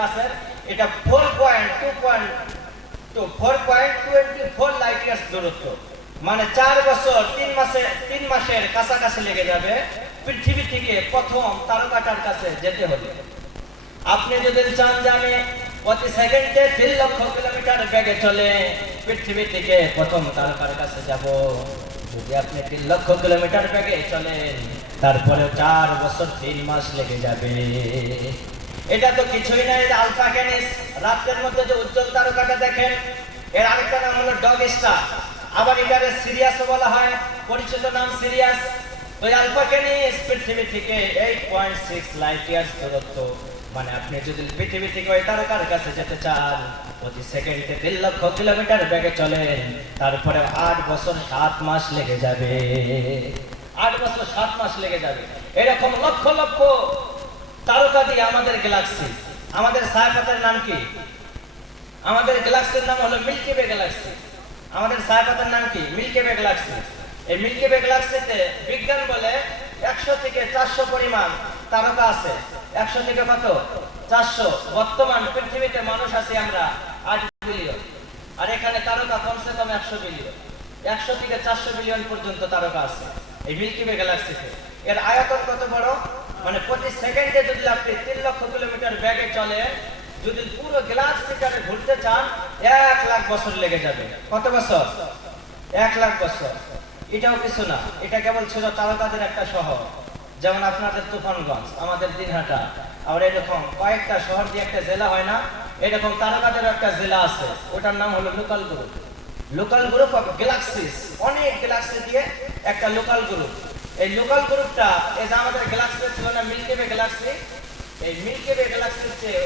কাছের। এটা 4.24 light years দূরত্ব, মানে 4 বছর 3 মাসের কাছাকাছি লেগে যাবে পৃথিবী থেকে প্রথম তারকাটার কাছে যেতে হবে। আপনি যদি চান যে আমি প্রতি সেকেন্ডে 3 লক্ষ কিলোমিটার বেগে চলে পৃথিবী থেকে প্রথম তারকার কাছে যাব, যদি আপনি 3 লক্ষ কিলোমিটার বেগে চলেন তারপরে 4 বছর 3 মাস লেগে যাবে। এটা তো কিছুই নাই। আলফা ক্যানিস, রাতের মধ্যে যে উজ্জ্বল তারকাটা দেখেন, এর আরেকটা নাম হলো ডগ স্টার, আবার এটারে সিরিয়াসও বলা হয়, পরিচিত নাম সিরিয়াস। ওই আলফা ক্যানিস পৃথিবী থেকে 8.6 লাইট ইয়ার্স দূরত্ব, মানে আপনি যদি পৃথিবী থেকে ওই তারকার কাছে যেতে চান প্রতি সেকেন্ডে 3 লক্ষ কিলোমিটার বেগে চলেন, তারপরে 8 বছর 7 মাস লেগে যাবে। 8 বছর 7 মাস লেগে যাবে। এরকম লক্ষ লক্ষ তারকা দিয়ে আমাদের গ্যালাক্সি। আমাদের ছায়াপথের নাম কি? আমাদের গ্যালাক্সির নাম হলো মিল্কি ওয়ে গ্যালাক্সি। আমাদের ছায়াপথের নাম কি? Milky way galaxy. এই মিল্কি ওয়ে গ্যালাক্সিতে বিজ্ঞান বলে 100 থেকে 400 পরিমাণ তারকা আছে। 100 থেকে কত? 400। বর্তমান পৃথিবীতে মানুষ আছি আমরা 8 বিলিয়ন, আর এখানে তারকা কমসে কম 100 বিলিয়ন। 100 থেকে 400 বিলিয়ন পর্যন্ত তারকা আছে এই মিল্কি ওয়ে গ্যালাক্সিতে। এর আয়তন কত বড়? মানে প্রতি সেকেন্ডে যদি আপনি 3 লক্ষ কিলোমিটার বেগে চলে, যদি পুরো গ্যালাক্সিটারে ঘুরতে চান 1 লাখ বছর লেগে যাবে। কত বছর? 1 লাখ বছর। এটাও কিছু না, এটা কেবল ছিল তারকাদের একটা শহর। যেমন আপনাদের তুফানগঞ্জ, আমাদের দিনহাটা, আর এরকম কয়েকটা শহর দিয়ে একটা জেলা হয় না, এরকম তারকাদের একটা জেলা আছে, ওটার নাম হলো local group. Local group of galaxies, অনেক গ্যালাক্সি দিয়ে একটা লোকাল গ্রুপ। এই লোকাল গ্রুপটা, এই যে আমাদের গ্যালাক্সি ছিল না মিল্কি ওয়ে গ্যালাক্সি, এই মিল্কি ওয়ে গ্যালাক্সির চেয়ে